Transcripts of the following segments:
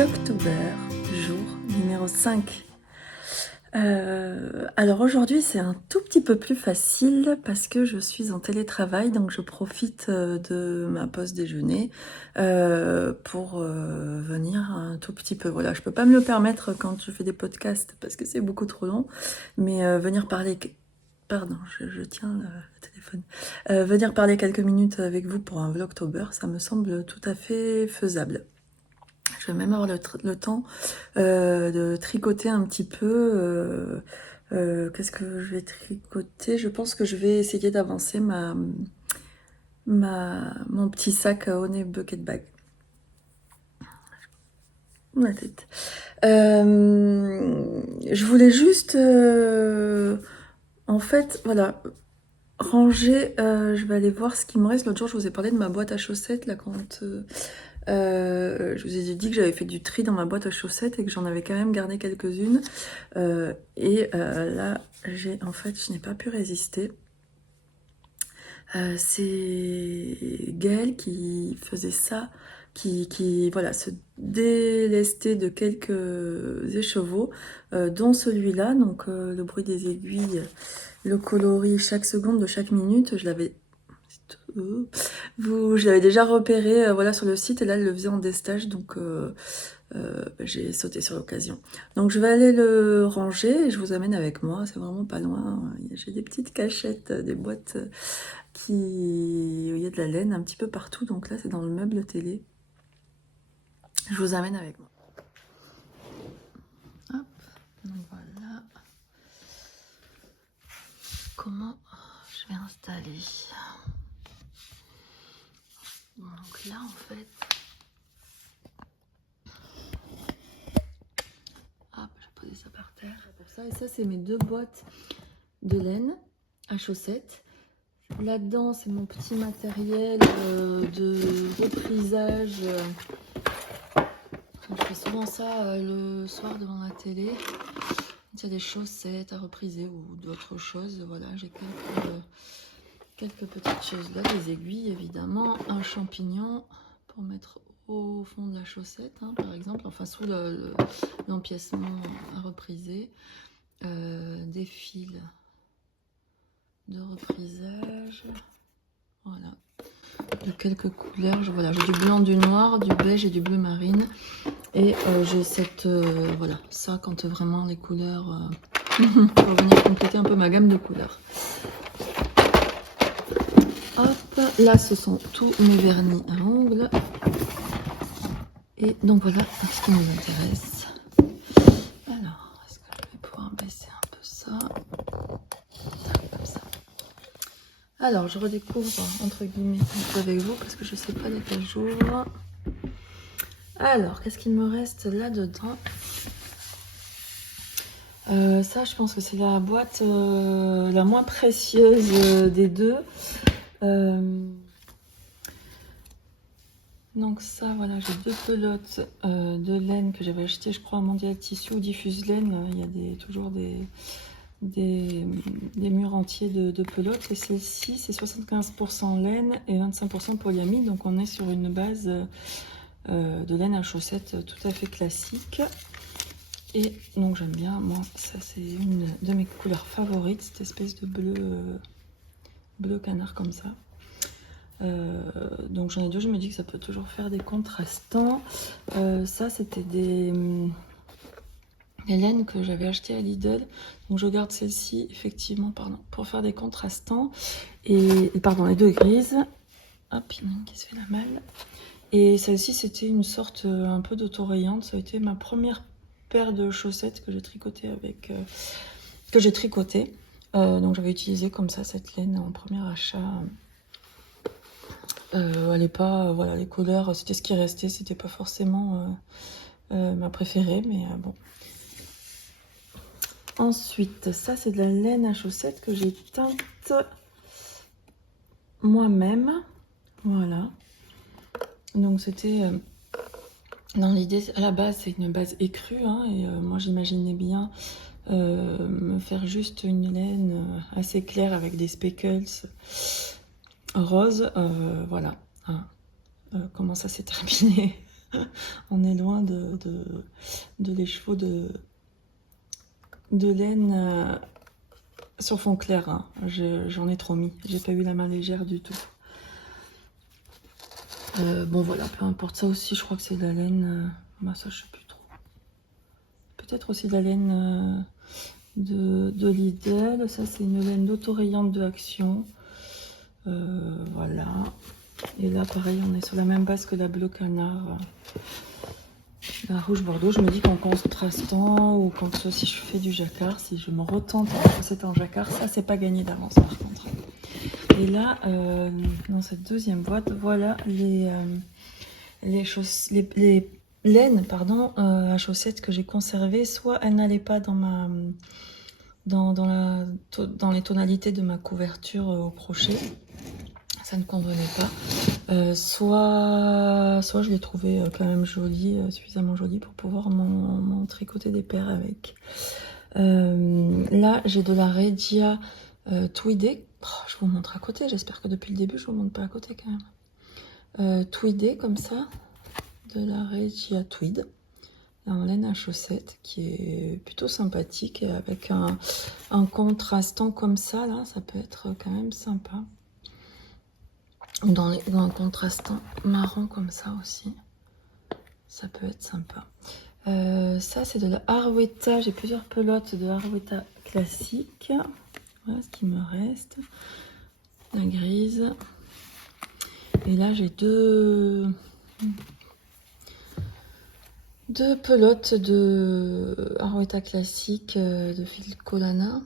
Vlogtober, jour numéro 5. Alors aujourd'hui c'est un tout petit peu plus facile parce que je suis en télétravail, donc je profite de ma pause déjeuner pour venir un tout petit peu. Voilà, je peux pas me le permettre quand je fais des podcasts parce que c'est beaucoup trop long, mais venir parler... Pardon, je tiens le téléphone. Venir parler quelques minutes avec vous pour un Vlogtober, ça me semble tout à fait faisable. Je vais même avoir le temps de tricoter un petit peu. Qu'est-ce que je vais tricoter? Je pense que je vais essayer d'avancer mon petit sac Honey Bucket Bag. Ma tête. Je voulais juste, en fait, voilà, ranger. Je vais aller voir ce qui me reste. L'autre jour, je vous ai parlé de ma boîte à chaussettes, là, quand... je vous ai dit que j'avais fait du tri dans ma boîte à chaussettes et que j'en avais quand même gardé quelques-unes. Là, je n'ai pas pu résister. C'est Gaëlle qui faisait ça, qui voilà, se délestait de quelques écheveaux, dont celui-là, donc le bruit des aiguilles, le coloris chaque seconde de chaque minute, je l'avais déjà repéré voilà, sur le site, et là, elle le faisait en destage, donc j'ai sauté sur l'occasion. Donc, je vais aller le ranger et je vous amène avec moi. C'est vraiment pas loin. J'ai des petites cachettes, des boîtes où il y a de la laine un petit peu partout. Donc là, c'est dans le meuble télé. Je vous amène avec moi. Hop, donc voilà. Comment je vais installer? Donc là, en fait, hop, je vais poser ça par terre. Pour ça, et ça, c'est mes deux boîtes de laine à chaussettes. Là-dedans, c'est mon petit matériel de reprisage. Je fais souvent ça le soir devant la télé. Il y a des chaussettes à repriser ou d'autres choses. Voilà, j'ai quelques petites choses là, des aiguilles évidemment, un champignon pour mettre au fond de la chaussette, hein, par exemple, enfin sous l'empiècement à repriser, des fils de reprisage, voilà, de quelques couleurs. Voilà, j'ai du blanc, du noir, du beige et du bleu marine, et j'ai cette voilà, ça quand vraiment les couleurs pour venir compléter un peu ma gamme de couleurs. Hop, là ce sont tous mes vernis à ongles. Et donc voilà ce qui nous intéresse. Alors, est-ce que je vais pouvoir baisser un peu ça? Comme ça. Alors, je redécouvre, entre guillemets, avec vous, parce que je ne sais pas de quel jour. Alors, qu'est-ce qu'il me reste là-dedans? Ça, je pense que c'est la boîte la moins précieuse des deux. Donc ça, voilà, j'ai deux pelotes de laine que j'avais achetées, je crois, à Mondial Tissu ou Diffuse Laine. Il y a toujours des murs entiers de pelotes. Et celle-ci, c'est 75% laine et 25% polyamide. Donc on est sur une base de laine à chaussettes tout à fait classique. Et donc j'aime bien, moi, ça c'est une de mes couleurs favorites, cette espèce de bleu canard comme ça. Donc j'en ai deux, je me dis que ça peut toujours faire des contrastants. Ça c'était des laines que j'avais achetées à Lidl, donc je garde celle-ci effectivement, pardon, pour faire des contrastants. Et pardon, les deux grises. Hop, il y en a une qui se fait la malle. Et celle-ci c'était une sorte un peu d'autorayante. Ça a été ma première paire de chaussettes que j'ai tricoté avec donc j'avais utilisé comme ça cette laine en premier achat. Elle est pas, voilà, les couleurs, c'était ce qui restait, c'était pas forcément ma préférée, mais bon. Ensuite, ça c'est de la laine à chaussettes que j'ai teinte moi-même, voilà. Donc c'était dans l'idée, à la base c'est une base écrue, hein, et moi j'imaginais bien me faire juste une laine assez claire avec des speckles rose, voilà, hein. Comment ça s'est terminé? On est loin de l'écheveau de laine sur fond clair. Hein. J'en ai trop mis. J'ai pas eu la main légère du tout. Bon voilà, peu importe. Ça aussi, je crois que c'est de la laine. Bah, ça, je sais plus trop. Peut-être aussi de la laine de Lidl. Ça, c'est une laine d'autorayante de Action. Voilà. Et là, pareil, on est sur la même base que la bleu canard. La rouge bordeaux. Je me dis qu'en contrastant ou quand si je fais du jacquard, si je me retente en chaussette en jacquard, ça, c'est pas gagné d'avance par contre. Et là, dans cette deuxième boîte, voilà les laines pardon, à chaussettes que j'ai conservées. Soit elles n'allaient pas dans ma dans les tonalités de ma couverture au crochet, ça ne convenait pas. Soit je les trouvais quand même jolies, suffisamment jolies pour pouvoir m'en tricoter des paires avec. Là, j'ai de la Regia tweedée. Oh, je vous montre à côté, j'espère que depuis le début, je vous montre pas à côté quand même. Tweedée comme ça, de la Regia tweed, en laine à chaussettes, qui est plutôt sympathique, et avec un contrastant comme ça, là, ça peut être quand même sympa. Dans un contrastant marron comme ça aussi, ça peut être sympa. Ça, c'est de la Harwetta. J'ai plusieurs pelotes de Harwetta classique. Voilà ce qui me reste. La grise. Et là, j'ai deux pelotes de Harwetta classique de Phil Colana.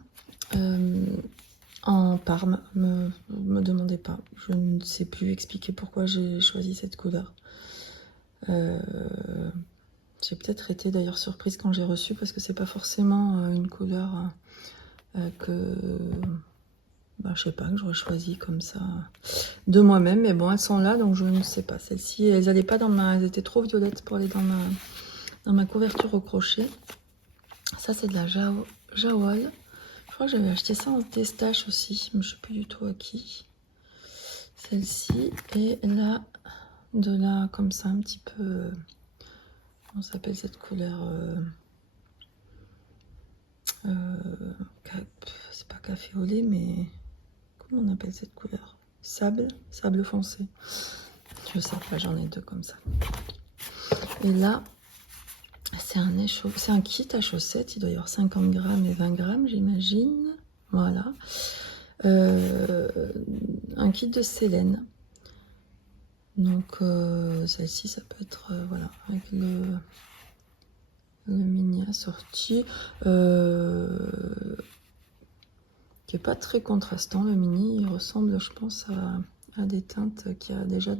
En Parme. Me demandez pas. Je ne sais plus expliquer pourquoi j'ai choisi cette couleur. J'ai peut-être été d'ailleurs surprise quand j'ai reçu, parce que c'est pas forcément une couleur que je sais pas, que j'aurais choisi comme ça de moi-même, mais bon, elles sont là, donc je ne sais pas. Celles-ci, elles allaient pas elles étaient trop violettes pour aller dans ma couverture au crochet. Ça, c'est de la Jawol. Je crois que j'avais acheté ça en testache aussi, mais je sais plus du tout à qui. Celle-ci, et là, de là, comme ça, un petit peu... comment s'appelle cette couleur c'est pas café au lait, mais comment on appelle cette couleur? Sable foncé. Je sais pas, j'en ai deux comme ça. Et là, c'est un kit à chaussettes. Il doit y avoir 50 grammes et 20 grammes, j'imagine. Voilà. Un kit de Célène. Donc, celle-ci, ça peut être, voilà, avec le mini assorti. Qui est pas très contrastant, le mini. Il ressemble, je pense, à des teintes qu'il y a déjà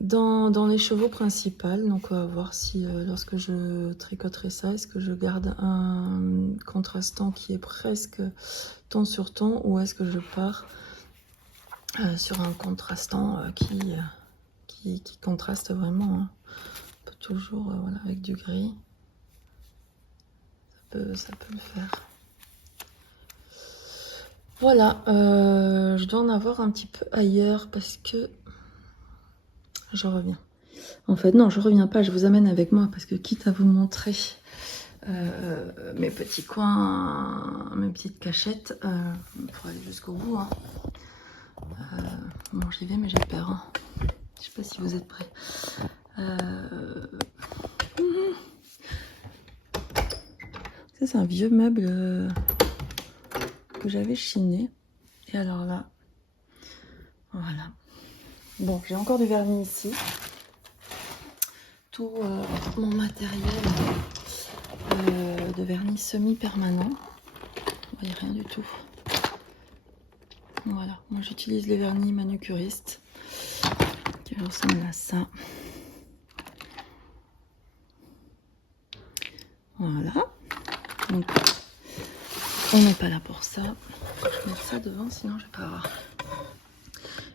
dans les chevaux principales. Donc on va voir si lorsque je tricoterai ça, est-ce que je garde un contrastant qui est presque ton sur ton, ou est-ce que je pars sur un contrastant qui contraste vraiment, hein. On peut toujours, voilà, avec du gris, ça peut le faire. Voilà, je dois en avoir un petit peu ailleurs parce que je reviens. En fait, non, je reviens pas, je vous amène avec moi parce que quitte à vous montrer mes petits coins, mes petites cachettes, il faut aller jusqu'au bout. Hein. Bon, j'y vais, mais j'ai peur. Hein. Je sais pas si vous êtes prêts. Ça, c'est un vieux meuble que j'avais chiné. Et alors là, voilà. Bon, j'ai encore du vernis ici. Tout mon matériel de vernis semi-permanent. Vous voyez, rien du tout. Voilà, moi j'utilise les vernis manucuristes qui ressemblent à ça. Voilà. Donc, on n'est pas là pour ça. Je vais mettre ça devant, sinon je vais pas avoir.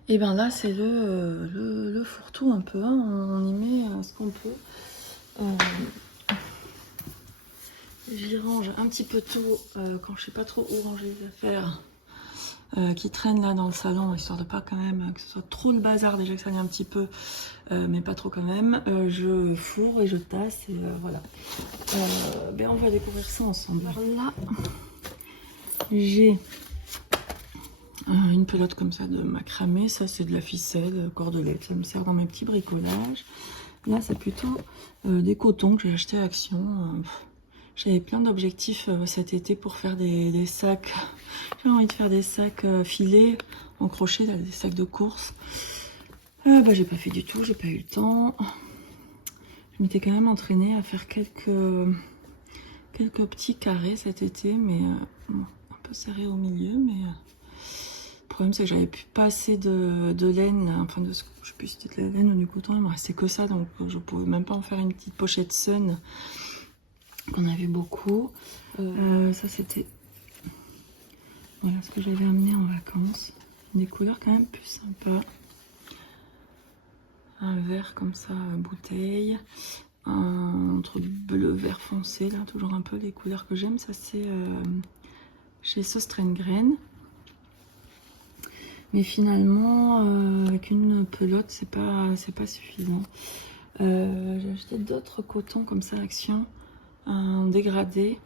Et bien là, c'est le fourre-tout un peu. Hein. On y met ce qu'on peut. J'y range un petit peu tout quand je sais pas trop où ranger les affaires. qui traînent là dans le salon, histoire de pas quand même que ce soit trop le bazar, déjà que ça vient un petit peu, mais pas trop quand même. Je fourre et je tasse et voilà. Ben on va découvrir ça ensemble. Alors là, j'ai une pelote comme ça de macramé, ça c'est de la ficelle, cordelette, ça me sert dans mes petits bricolages. Là c'est plutôt des cotons que j'ai acheté à Action. J'avais plein d'objectifs cet été pour faire des sacs. J'ai envie de faire des sacs filés en crochet, là, des sacs de course. Bah, j'ai pas fait du tout, j'ai pas eu le temps. Je m'étais quand même entraînée à faire quelques petits carrés cet été, mais bon, un peu serré au milieu. Mais le problème c'est que j'avais pas assez de laine, enfin de ce que je puisse de la laine ou du coton, il me restait que ça, donc je pouvais même pas en faire une petite pochette Sun qu'on avait beaucoup. Ça c'était voilà ce que j'avais amené en vacances. Des couleurs quand même plus sympas. Un vert comme ça, bouteille. Un truc bleu vert foncé, là, toujours un peu les couleurs que j'aime. Ça c'est chez Søstrene. Mais finalement, avec une pelote, c'est pas suffisant. J'ai acheté d'autres cotons comme ça, Action. Un dégradé,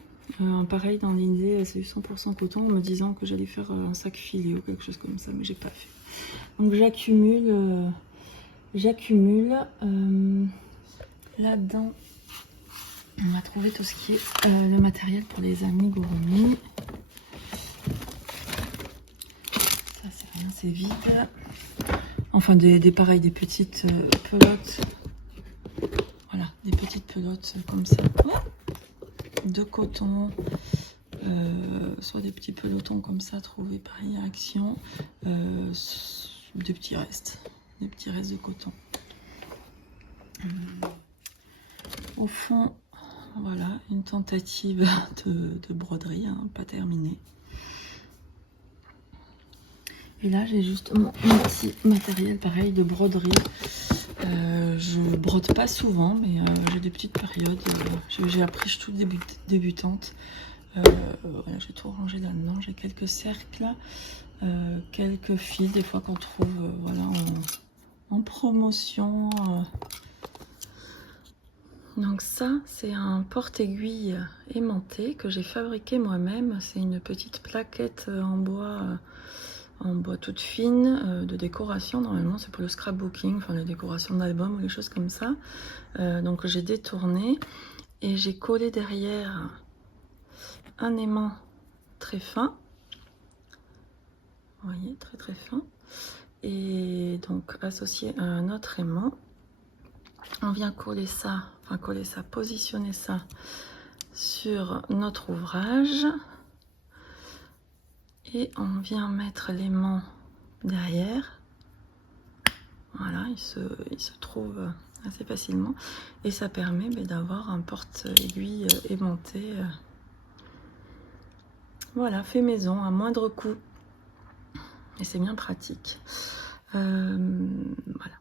pareil dans l'idée, c'est du 100% coton, en me disant que j'allais faire un sac filé ou quelque chose comme ça, mais j'ai pas fait. Donc j'accumule là-dedans. On va trouver tout ce qui est le matériel pour les amigurumi. Ça c'est rien, c'est vide. Enfin des petites pelotes. Voilà, des petites pelotes comme ça. De coton, soit des petits pelotons comme ça trouvés par Action, des petits restes de coton. Au fond, voilà, une tentative de broderie, hein, pas terminée. Et là, j'ai justement un petit matériel pareil de broderie. Je brode pas souvent, mais j'ai des petites périodes. J'ai appris, je suis toute débutante. Voilà, j'ai tout rangé là-dedans. J'ai quelques cercles, quelques fils, des fois qu'on trouve voilà, en promotion. Donc ça, c'est un porte-aiguille aimanté que j'ai fabriqué moi-même. C'est une petite plaquette en bois toute fine de décoration. Normalement c'est pour le scrapbooking, enfin les décorations d'albums ou les choses comme ça. Donc j'ai détourné et j'ai collé derrière un aimant très fin, vous voyez, très très fin, et donc associé à un autre aimant, on vient positionner ça sur notre ouvrage. Et on vient mettre l'aimant derrière. Voilà, il se trouve assez facilement. Et ça permet d'avoir un porte-aiguille aimanté. Voilà, fait maison, à moindre coût. Et c'est bien pratique. Voilà.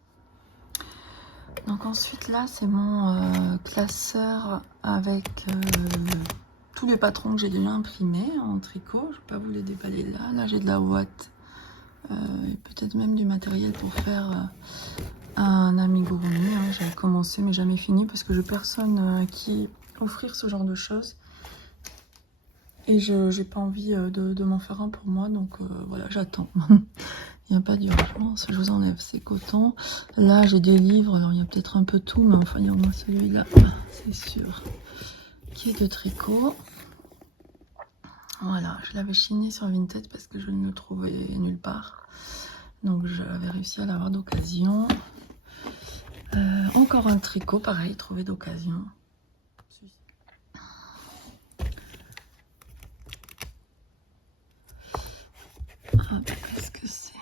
Donc ensuite, là, c'est mon classeur avec tous les patrons que j'ai déjà imprimés en tricot. Je ne vais pas vous les déballer là. Là, j'ai de la ouate et peut-être même du matériel pour faire un amigurumi. Hein. J'avais commencé mais jamais fini parce que je n'ai personne à qui offrir ce genre de choses. Et je n'ai pas envie de m'en faire un pour moi. Donc voilà, j'attends. Il n'y a pas d'urgence. Je vous enlève ces cotons. Là, j'ai des livres. Alors, il y a peut-être un peu tout, mais enfin, il y a au moins celui-là, c'est sûr, qui est de tricot. Voilà, je l'avais chiné sur Vinted parce que je ne le trouvais nulle part. Donc j'avais réussi à l'avoir d'occasion. Encore un tricot, pareil, trouvé d'occasion. Ah, qu'est-ce que c'est?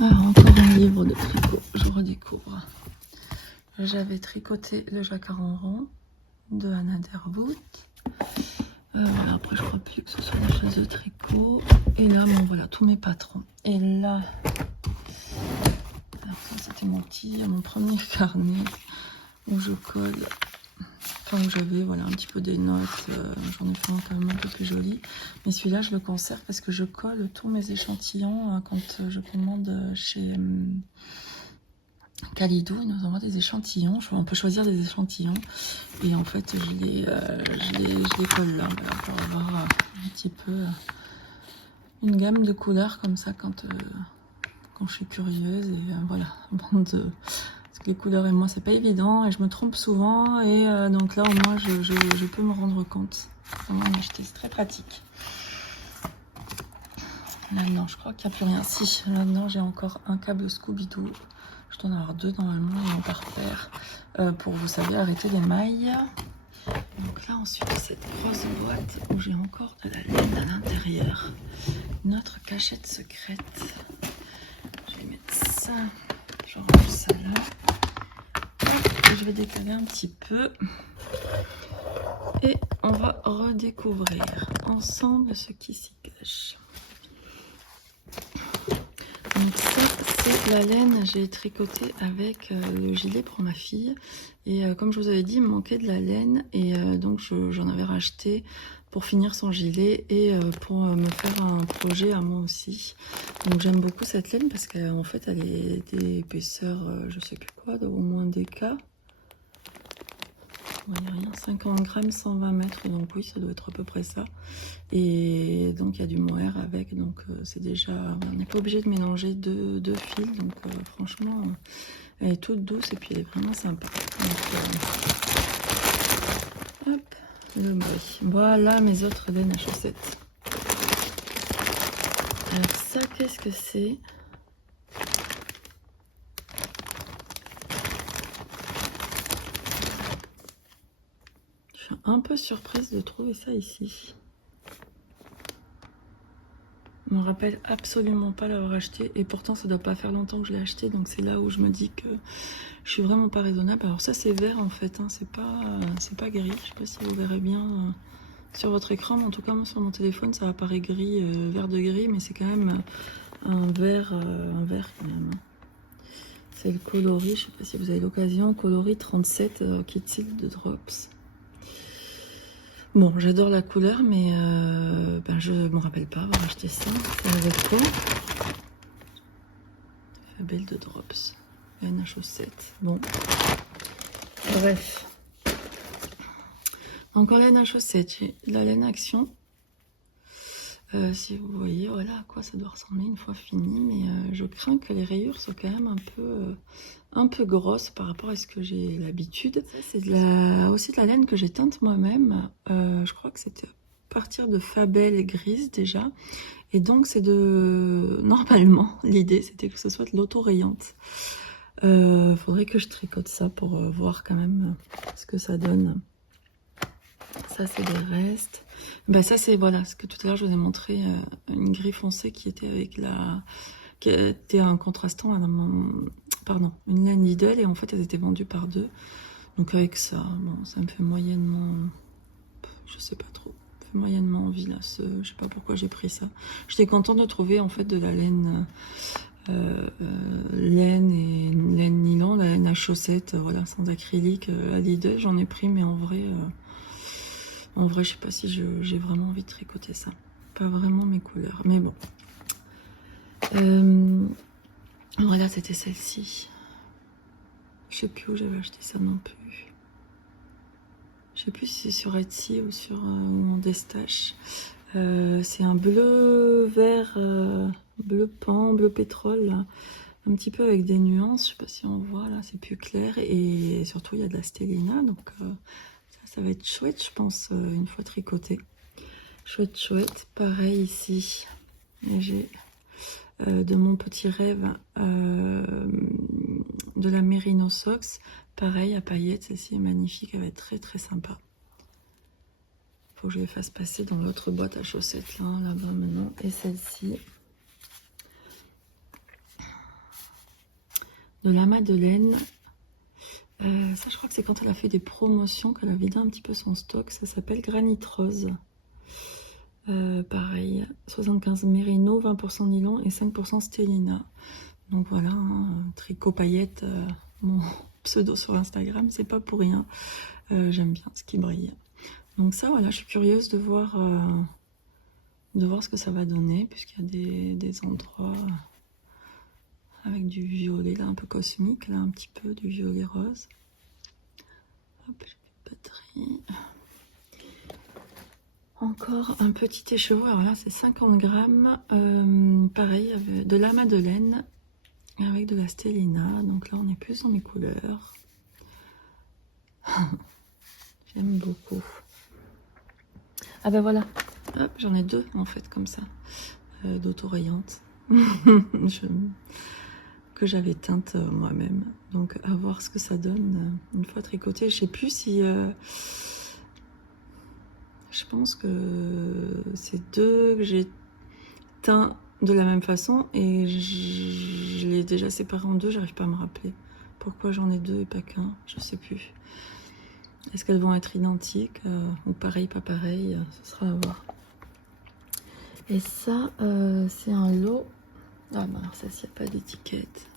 Ah, encore un livre de tricot, je redécouvre. J'avais tricoté le Jacaran rond de Anna Derwood. Voilà, après je crois plus que ce soit des choses de tricot. Et là, bon voilà, tous mes patrons. Et là, alors ça c'était mon premier carnet où je colle Enfin, où j'avais voilà, un petit peu des notes, j'en ai fait un quand même un peu plus joli. Mais celui-là, je le conserve parce que je colle tous mes échantillons quand je commande chez Calido. Ils nous envoient des échantillons. On peut choisir des échantillons. Et en fait, je les colle là, voilà, pour avoir un petit peu une gamme de couleurs comme ça quand je suis curieuse. Et voilà, avant de... Parce que les couleurs et moi, c'est pas évident et je me trompe souvent. Et donc là, au moins, je peux me rendre compte comment en acheter. C'est très pratique. Là-dedans, je crois qu'il n'y a plus rien. Si, là-dedans, j'ai encore un câble Scooby-Doo. Je dois en avoir 2 normalement et on par paire pour, vous savez, arrêter les mailles. Donc là, ensuite, cette grosse boîte où j'ai encore de la laine à l'intérieur. Notre cachette secrète. Je vais mettre ça. Je range ça là. Je vais décaler un petit peu et on va redécouvrir ensemble ce qui s'y cache. Donc ça c'est la laine, j'ai tricoté avec le gilet pour ma fille et comme je vous avais dit il me manquait de la laine et donc j'en avais racheté pour finir son gilet et pour me faire un projet à moi aussi. Donc j'aime beaucoup cette laine parce qu'en fait elle est d'épaisseur je sais plus quoi, au moins des cas. Il n'y a rien, 50 grammes, 120 mètres, donc oui, ça doit être à peu près ça. Et donc il y a du mohair avec, donc c'est déjà, on n'est pas obligé de mélanger deux fils, donc franchement, elle est toute douce et puis elle est vraiment sympa. Donc, hop, le bris. Voilà mes autres laines à chaussettes. Alors ça, qu'est-ce que c'est ? Je suis un peu surprise de trouver ça ici. Je me rappelle absolument pas l'avoir acheté et pourtant ça doit pas faire longtemps que je l'ai acheté, donc c'est là où je me dis que je suis vraiment pas raisonnable. Alors ça c'est vert en fait, hein, c'est pas gris. Je sais pas si vous verrez bien sur votre écran, mais en tout cas moi sur mon téléphone ça apparaît gris, vert de gris, mais c'est quand même un vert quand même. C'est le coloris, je sais pas si vous avez l'occasion, coloris 37 Kit Silk de Drops. Bon, j'adore la couleur, mais je me rappelle pas avoir acheté ça. C'est avec quoi? Fabelle de Drops. Laine à chaussettes. Bon. Bref. Encore laine à chaussettes. J'ai la laine Action. Si vous voyez, voilà à quoi ça doit ressembler une fois fini. Mais je crains que les rayures soient quand même un peu grosses par rapport à ce que j'ai l'habitude. C'est aussi de la laine que j'ai teinte moi-même. Je crois que c'était à partir de Fabelle grise déjà. Et donc c'est normalement, l'idée c'était que ce soit de l'auto-rayante. Faudrait que je tricote ça pour voir quand même ce que ça donne. Ça c'est des restes. Ça c'est, voilà, ce que tout à l'heure je vous ai montré, une gris foncé qui était avec qui était un contrastant, pardon, une laine Lidl, et en fait elles étaient vendues par 2. Donc avec ça, bon, ça me fait moyennement, je sais pas trop, moyennement envie là, je sais pas pourquoi j'ai pris ça. J'étais contente de trouver en fait de la laine laine et laine nylon, la laine à chaussettes, voilà, sans acrylique à Lidl. J'en ai pris, mais en vrai je sais pas si j'ai vraiment envie de tricoter ça. Pas vraiment mes couleurs, mais bon. Voilà, c'était celle-ci. Je sais plus où j'avais acheté ça non plus. Je sais plus si c'est sur Etsy ou sur mon Destache. C'est un bleu vert, bleu pan, bleu pétrole, là. Un petit peu avec des nuances. Je sais pas si on voit là, c'est plus clair. Et surtout, il y a de la stellina, donc ça va être chouette, je pense, une fois tricoté. Chouette, chouette. Pareil ici, j'ai de mon petit rêve de la Merino Socks. Pareil, à paillettes, celle-ci est magnifique, elle va être très très sympa. Faut que je les fasse passer dans l'autre boîte à chaussettes, là-bas maintenant. Et celle-ci, de la Madeleine. Ça, je crois que c'est quand elle a fait des promotions qu'elle a vidé un petit peu son stock. Ça s'appelle Granit Rose. Pareil, 75 Merino, 20% nylon et 5% stellina. Donc voilà, tricot paillettes, mon pseudo sur Instagram, c'est pas pour rien. J'aime bien ce qui brille. Donc ça, voilà, je suis curieuse de voir ce que ça va donner, puisqu'il y a des endroits avec du violet, là, un peu cosmique, là, un petit peu, du violet rose. Hop, j'ai plus de batterie. Encore un petit écheveau, alors là, c'est 50 grammes, pareil, avec de la Madeleine, avec de la Stellina, donc là, on est plus dans mes couleurs. J'aime beaucoup. Ah ben voilà, j'en ai deux en fait comme ça, d'auto-rayantes, que j'avais teintes moi-même. Donc à voir ce que ça donne une fois tricoté. Je sais plus si... je pense que c'est deux que j'ai teints de la même façon et je l'ai déjà séparé en deux, j'arrive pas à me rappeler. Pourquoi j'en ai deux et pas qu'un, je sais plus. Est-ce qu'elles vont être identiques ou pareil, pas pareil, ce sera à voir. Et ça, c'est un lot. Ah, bah alors ça, s'il n'y a pas d'étiquette.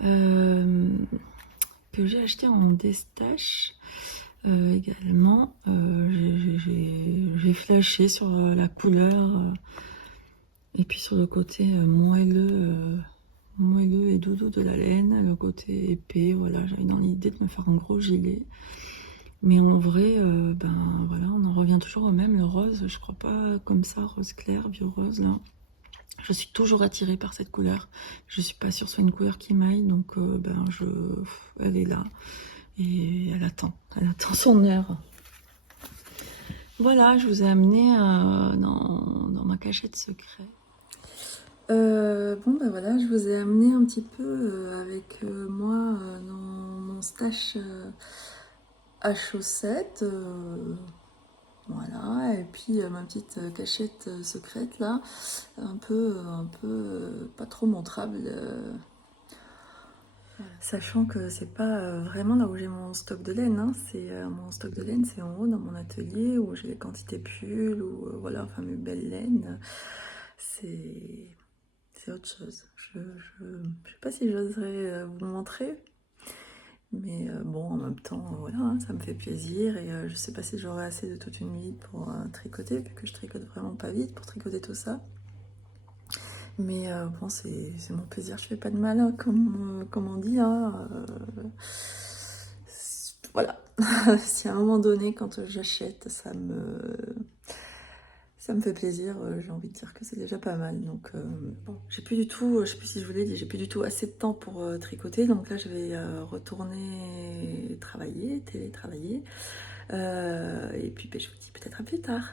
Que j'ai acheté en destache également. J'ai flashé sur la couleur et puis sur le côté moelleux et doudou de la laine, le côté épais. Voilà, j'avais dans l'idée de me faire un gros gilet. Mais en vrai, ben voilà, on en revient toujours au même. Le rose, je crois pas comme ça, rose clair, vieux rose là. Je suis toujours attirée par cette couleur. Je suis pas sûre que ce soit une couleur qui m'aille, donc ben elle est là et elle attend son heure. Voilà, je vous ai amené dans ma cachette secrète. Bon ben voilà, je vous ai amené un petit peu avec moi dans mon stash à chaussettes. Voilà, et puis ma petite cachette secrète là, un peu pas trop montrable, sachant que c'est pas vraiment là où j'ai mon stock de laine, hein. C'est mon stock de laine, c'est en haut dans mon atelier où j'ai les quantités pulls ou voilà, enfin mes belles laines. C'est autre chose. Je sais pas si j'oserais vous montrer. Mais bon, en même temps, voilà, hein, ça me fait plaisir et je sais pas si j'aurai assez de toute une vie pour tricoter, vu que je tricote vraiment pas vite pour tricoter tout ça. Mais bon, c'est mon plaisir, je fais pas de mal, hein, comme on dit. Hein, voilà, si à un moment donné, quand j'achète, ça me fait plaisir, j'ai envie de dire que c'est déjà pas mal. Donc bon, j'ai plus du tout, je sais plus si je vous l'ai dit, j'ai plus du tout assez de temps pour tricoter. Donc là, je vais retourner télétravailler. Et puis ben, je vous dis peut-être à plus tard.